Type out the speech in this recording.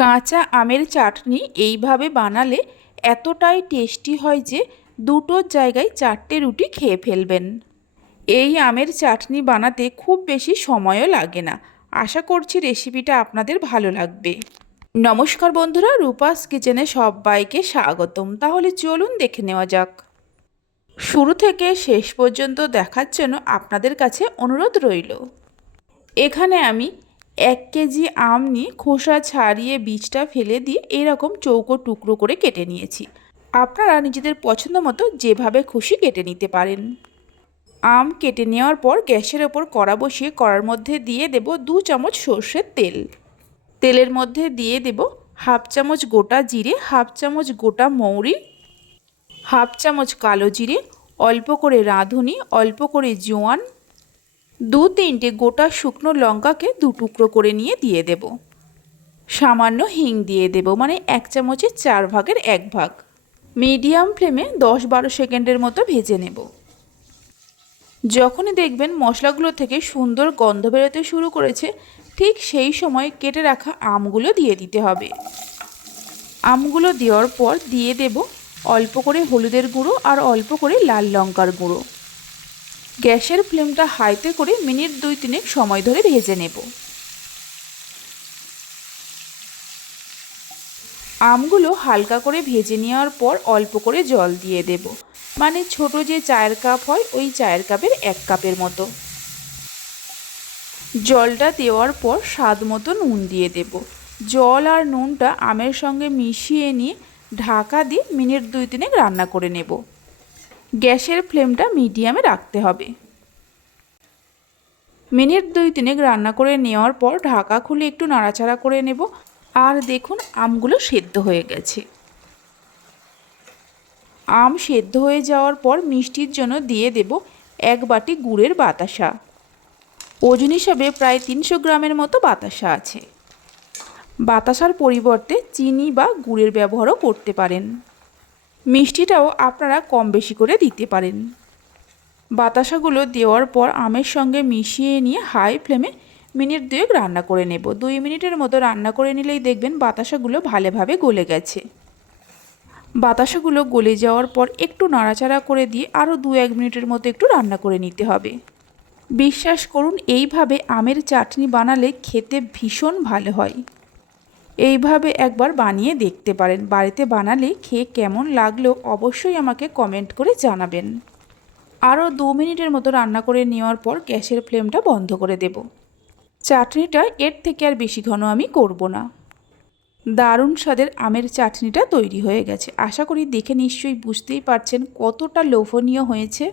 কাঁচা আমের চাটনি এইভাবে বানালে এতটাই টেস্টি হয় যে দুটোর জায়গায় চারটে রুটি খেয়ে ফেলবেন। এই আমের চাটনি বানাতে খুব বেশি সময়ও লাগে না। আশা করছি রেসিপিটা আপনাদের ভালো লাগবে। নমস্কার বন্ধুরা, রূপাস কিচেনে সবাইকে স্বাগতম। তাহলে চলুন দেখে নেওয়া যাক। শুরু থেকে শেষ পর্যন্ত দেখার জন্য আপনাদের কাছে অনুরোধ রইল। এখানে আমি এক কেজি আম নিয়ে খোসা ছাড়িয়ে বীজটা ফেলে দিয়ে এরকম চৌকো টুকরো করে কেটে নিয়েছি। আপনারা নিজেদের পছন্দ মতো যেভাবে খুশি কেটে নিতে পারেন। আম কেটে নেওয়ার পর গ্যাসের ওপর কড়া বসিয়ে কড়ার মধ্যে দিয়ে দেব দু চামচ সর্ষের তেল। তেলের মধ্যে দিয়ে দেব হাফ চামচ গোটা জিরে, হাফ চামচ গোটা মৌরি, হাফ চামচ কালো জিরে, অল্প করে রাঁধুনি, অল্প করে জোয়ান দু তিনটে গোটা শুকনো লঙ্কাকে দু টুকরো করে নিয়ে দিয়ে দেব। সামান্য হিং দিয়ে দেব মানে এক চামচের চার ভাগের এক ভাগ। মিডিয়াম ফ্লেমে দশ বারো সেকেন্ডের মতো ভেজে নেব। যখনই দেখবেন মশলাগুলো থেকে সুন্দর গন্ধ বেরোতে শুরু করেছে, ঠিক সেই সময় কেটে রাখা আমগুলো দিয়ে দিতে হবে। আমগুলো দেওয়ার পর দিয়ে দেব অল্প করে হলুদের গুঁড়ো আর অল্প করে লাল লঙ্কার গুঁড়ো। গ্যাসের ফ্লেমটা হাইতে করে মিনিট দুই তিনেক সময় ধরে ভেজে নেব। আমগুলো হালকা করে ভেজে নেওয়ার পর অল্প করে জল দিয়ে দেব। মানে ছোট যে চায়ের কাপ হয়, ওই চায়ের কাপের এক কাপের মতো। জলটা দেওয়ার পর স্বাদ মতো নুন দিয়ে দেব। জল আর নুনটা আমের সঙ্গে মিশিয়ে নিয়ে ঢাকা দিয়ে মিনিট দুই তিনেক রান্না করে নেব। গ্যাসের ফ্লেমটা মিডিয়ামে রাখতে হবে। মিনিট দুই তিনেক রান্না করে নেওয়ার পর ঢাকা খুলে একটু নাড়াচাড়া করে নেব। আর দেখুন, আমগুলো সেদ্ধ হয়ে গেছে। আম সেদ্ধ হয়ে যাওয়ার পর মিষ্টির জন্য দিয়ে দেব এক বাটি গুড়ের বাতাসা। ওজন হিসাবে প্রায় তিনশো গ্রামের মতো বাতাসা আছে। বাতাসার পরিবর্তে চিনি বা গুড়ের ব্যবহারও করতে পারেন। মিষ্টিটাও আপনারা কম বেশি করে দিতে পারেন। বাতাসাগুলো দেওয়ার পর আমের সঙ্গে মিশিয়ে নিয়ে হাই ফ্লেমে মিনিট দুয়েক রান্না করে নেব। দুই মিনিটের মতো রান্না করে নিলেই দেখবেন বাতাসাগুলো ভালোভাবে গলে গেছে। বাতাসাগুলো গলে যাওয়ার পর একটু নাড়াচাড়া করে দিয়ে আরও দু এক মিনিটের মতো একটু রান্না করে নিতে হবে। বিশ্বাস করুন, এইভাবে আমের চাটনি বানালে খেতে ভীষণ ভালো হয়। এইভাবে একবার বানিয়ে দেখতে পারেন। বাড়িতে বানালে খেয়ে কেমন লাগল অবশ্যই আমাকে কমেন্ট করে জানাবেন। আরও দু মিনিটের মতো রান্না করে নেওয়ার পর গ্যাসের ফ্লেমটা বন্ধ করে দেব। চাটনিটা এর থেকে আর বেশি ঘন আমি করব না। দারুণ স্বাদের আমের চাটনিটা তৈরি হয়ে গেছে। আশা করি দেখে নিশ্চয়ই বুঝতেই পারছেন কতটা লোভনীয় হয়েছে।